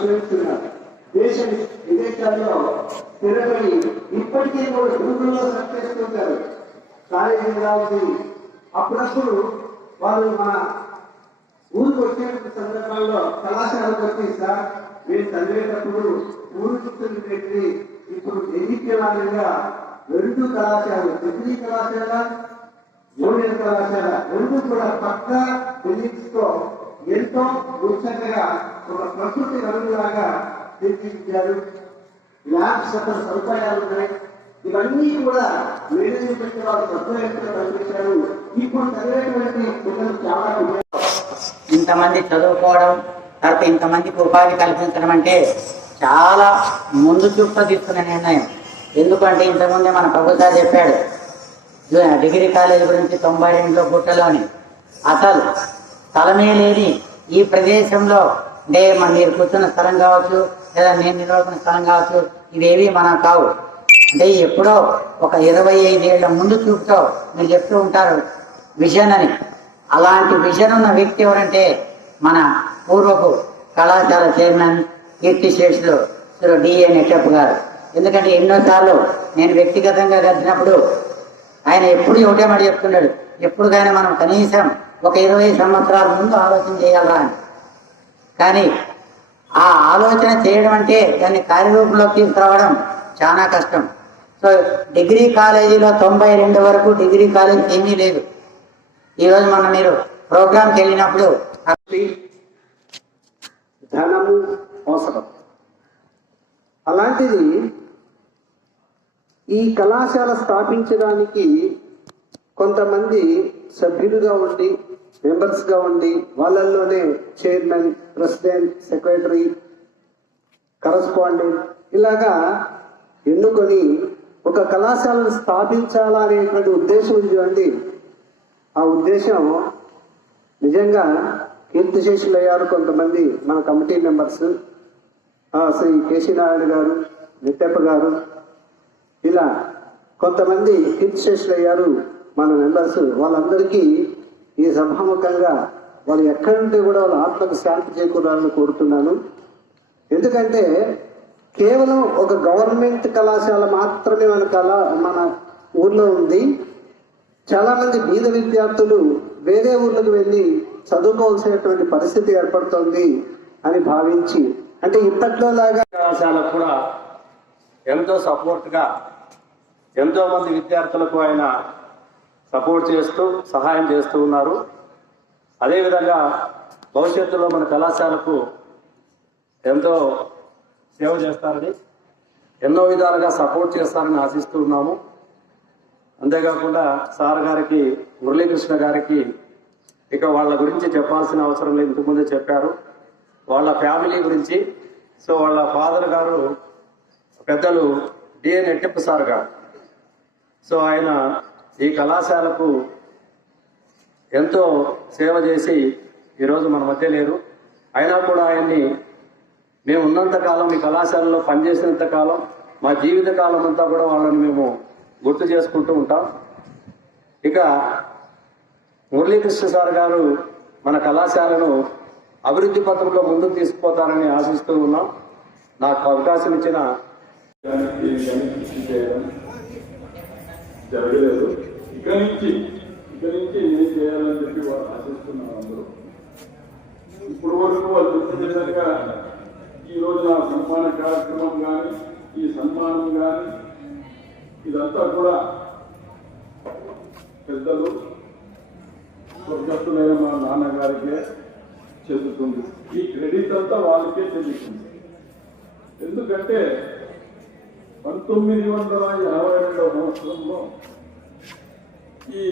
IPS దేశ విదేశాల్లో స్థిరపడి ఇప్పటికీ కూడా గ్రూపుల్లో సంచేస్తుంటారు చేస్తుంటారు. కాలేజీకి రావాలి అప్పుడప్పుడు వారు మన ఊరికి వచ్చే సందర్భాల్లో కళాశాలకు వచ్చి సార్ మీరు చదివేటప్పుడు ఊరు చుట్టూ పెట్టి ఇప్పుడు ఎన్నికలాగా రెండు కళాశాలలు డిగ్రీ కళాశాల జూనియర్ కళాశాల రెండు కూడా పక్క బిల్డింగ్స్తో ఎంతో ఉత్సంగగా ఒక ప్రకృతి రంగులాగా తీర్చిదిద్దారు. ల్యాబ్స్ అక్కడ సదుపాయాలు ఉన్నాయి. ఇవన్నీ కూడా మేనేజ్మెంట్ వారు సత్వయంగా కల్పించారు. ఇప్పుడు చదివేటువంటి పిల్లలు చాలా ఇంతమంది చదువుకోవడం తర్వాత ఇంతమందికి ఉపాధి కల్పించడం అంటే చాలా ముందు చూపుతో తీసుకున్న నిర్ణయం. ఎందుకంటే ఇంతకుముందే మన ప్రభుత్వం చెప్పాడు డిగ్రీ కాలేజ్ గురించి తొంభై రెండులో గుట్టలోని అసలు స్థలమే లేని ఈ ప్రదేశంలో అంటే మన మీరు కూర్చున్న స్థలం కావచ్చు లేదా నేను నిలబడుకున్న స్థలం కావచ్చు ఇవేవి మనం కావు. అంటే ఎప్పుడో ఒక ఇరవై ఐదేళ్ళ ముందు చూపుతో మీరు చెప్తూ ఉంటారు విజన్ అని. అలాంటి విజన్ ఉన్న వ్యక్తి ఎవరంటే మన పూర్వపు కళాశాల చైర్మన్ కీర్తి శేషులు శ్రీ డిఏ నెట్టప్ప గారు. ఎందుకంటే ఎన్నోసార్లు నేను వ్యక్తిగతంగా కలిసినప్పుడు ఆయన ఎప్పుడు ఒకటే మాట చెప్తున్నాడు ఎప్పుడు కానీ మనం కనీసం ఒక ఇరవై సంవత్సరాల ముందు ఆలోచన చేయాలా అని. కానీ ఆ ఆలోచన చేయడం అంటే దాన్ని కార్యరూపంలోకి తీసుకురావడం చాలా కష్టం. సో డిగ్రీ కాలేజీలో తొంభై రెండు వరకు డిగ్రీ కాలేజీ ఏమీ లేదు. ఈరోజు మనం మీరు ప్రోగ్రామ్కి వెళ్ళినప్పుడు ధనము అవసరం. అలాంటిది ఈ కళాశాల స్థాపించడానికి కొంతమంది సభ్యులుగా ఉండి మెంబర్స్గా ఉండి వాళ్ళల్లోనే చైర్మన్ ప్రెసిడెంట్ సెక్రటరీ కరస్పాండెంట్ ఇలాగా ఎన్నుకొని ఒక కళాశాలను స్థాపించాలా అనేటువంటి ఉద్దేశం ఉంది చూడండి. ఆ ఉద్దేశం నిజంగా కీర్తిశేషులు అయ్యారు కొంతమంది మన committee members. Shri K C Narayana garu Nitteppa garu ఇలా కొంతమంది కీర్తిశేషులు అయ్యారు మన మెంబర్స్. వాళ్ళందరికీ ఈ సభాముఖంగా వాళ్ళు ఎక్కడి నుండి కూడా వాళ్ళ ఆత్మకు శాంతి చేకూరాలని కోరుతున్నాను. ఎందుకంటే కేవలం ఒక గవర్నమెంట్ కళాశాల మాత్రమే మన కళ మన ఊర్లో ఉంది. చాలా మంది బీద విద్యార్థులు వేరే ఊర్లకు వెళ్ళి చదువుకోవాల్సినటువంటి పరిస్థితి ఏర్పడుతుంది అని భావించి అంటే ఇప్పట్లో లాగా కళాశాలకు కూడా ఎంతో సపోర్ట్గా ఎంతో మంది విద్యార్థులకు ఆయన సపోర్ట్ చేస్తూ సహాయం చేస్తూ ఉన్నారు. అదేవిధంగా భవిష్యత్తులో మన కళాశాలకు ఎంతో సేవ చేస్తారని ఎన్నో విధాలుగా సపోర్ట్ చేస్తారని ఆశిస్తూ ఉన్నాము. అంతేకాకుండా సార్ గారికి మురళీకృష్ణ గారికి ఇక వాళ్ళ గురించి చెప్పాల్సిన అవసరం లేదు. ఇంతకుముందే చెప్పారు. వాళ్ళ ఫ్యామిలీ గురించి. సో వాళ్ళ ఫాదర్ గారు పెద్దలు డిఎన్ ఎట్టెప్ప సార్ గారు. సో ఆయన ఈ కళాశాలకు ఎంతో సేవ చేసి ఈరోజు మన మధ్య లేరు. అయినా కూడా ఆయన్ని మేము ఉన్నంతకాలం ఈ కళాశాలలో పనిచేసినంత కాలం మా జీవిత కాలం అంతా కూడా వాళ్ళని మేము గుర్తు చేసుకుంటూ ఉంటాం. ఇక మురళీకృష్ణ సార్ గారు మన కళాశాలను అభివృద్ధి పథంలో ముందుకు తీసుకుపోతారని ఆశిస్తూ ఉన్నాం. నాకు అవకాశం ఇచ్చిన జరగలేదు. ఇక నుంచి ఇక నుంచి ఏం చేయాలని చెప్పి వాళ్ళు ఆశిస్తున్నారు అందరూ. ఇప్పుడు వరకు వాళ్ళు చెప్పినట్టుగా ఈరోజు నా సన్మాన కార్యక్రమం కానీ ఈ సన్మానం కానీ ఇదంతా కూడా పెద్దలు స్వర్గస్థులైన మా నాన్నగారికే చెందుతుంది. ఈ క్రెడిట్ అంతా వాళ్ళకే చెందుతుంది. ఎందుకంటే పంతొమ్మిది వందల యాభై రెండవ సంవత్సరంలో ఈ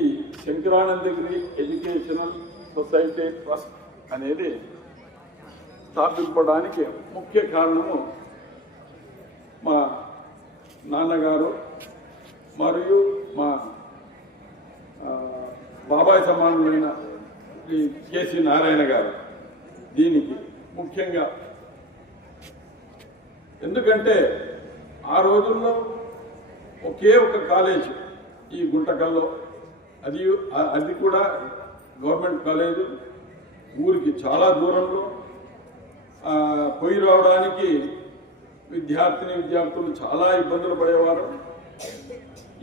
శంకరానందగిరి ఎడ్యుకేషనల్ సొసైటీ ట్రస్ట్ అనేది స్థాపింపడానికి ముఖ్య కారణము మా నాన్నగారు మరియు మా బాబాయ్ సమానులైన శ్రీ కేసీ నారాయణ గారు. దీనికి ముఖ్యంగా ఎందుకంటే ఆ రోజుల్లో ఒకే ఒక కాలేజ్ ఈ గుంటకల్లో అది అది కూడా గవర్నమెంట్ కాలేజ్ ఊరికి చాలా దూరంలో. పోయి రావడానికి విద్యార్థిని విద్యార్థులు చాలా ఇబ్బందులు పడేవారు.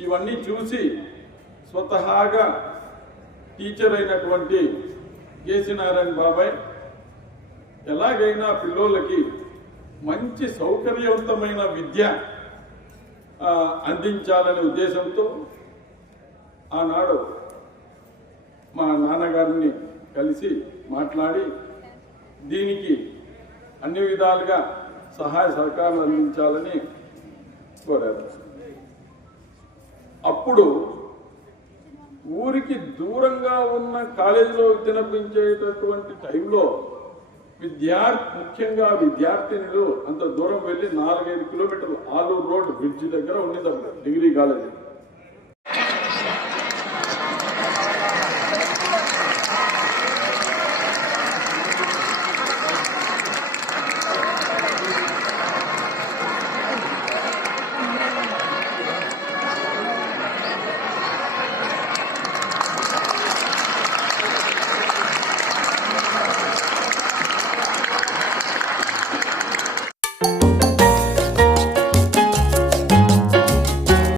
ఇవన్నీ చూసి స్వతహాగా టీచర్ అయినటువంటి కేసీ నారాయణ బాబాయ్ ఎలాగైనా పిల్లోళ్ళకి మంచి సౌకర్యవంతమైన విద్య అందించాలనే ఉద్దేశంతో ఆనాడు మా నాన్నగారిని కలిసి మాట్లాడి దీనికి అన్ని విధాలుగా సహాయ సహకారాలు అందించాలని కోరారు. అప్పుడు ఊరికి దూరంగా ఉన్న కాలేజీలో విద్యనపించేటటువంటి టైంలో విద్యార్థి ముఖ్యంగా విద్యార్థినులు అంత దూరం వెళ్ళి నాలుగైదు కిలోమీటర్లు ఆలూరు రోడ్ బ్రిడ్జ్ దగ్గర ఉండింది డిగ్రీ కాలేజీ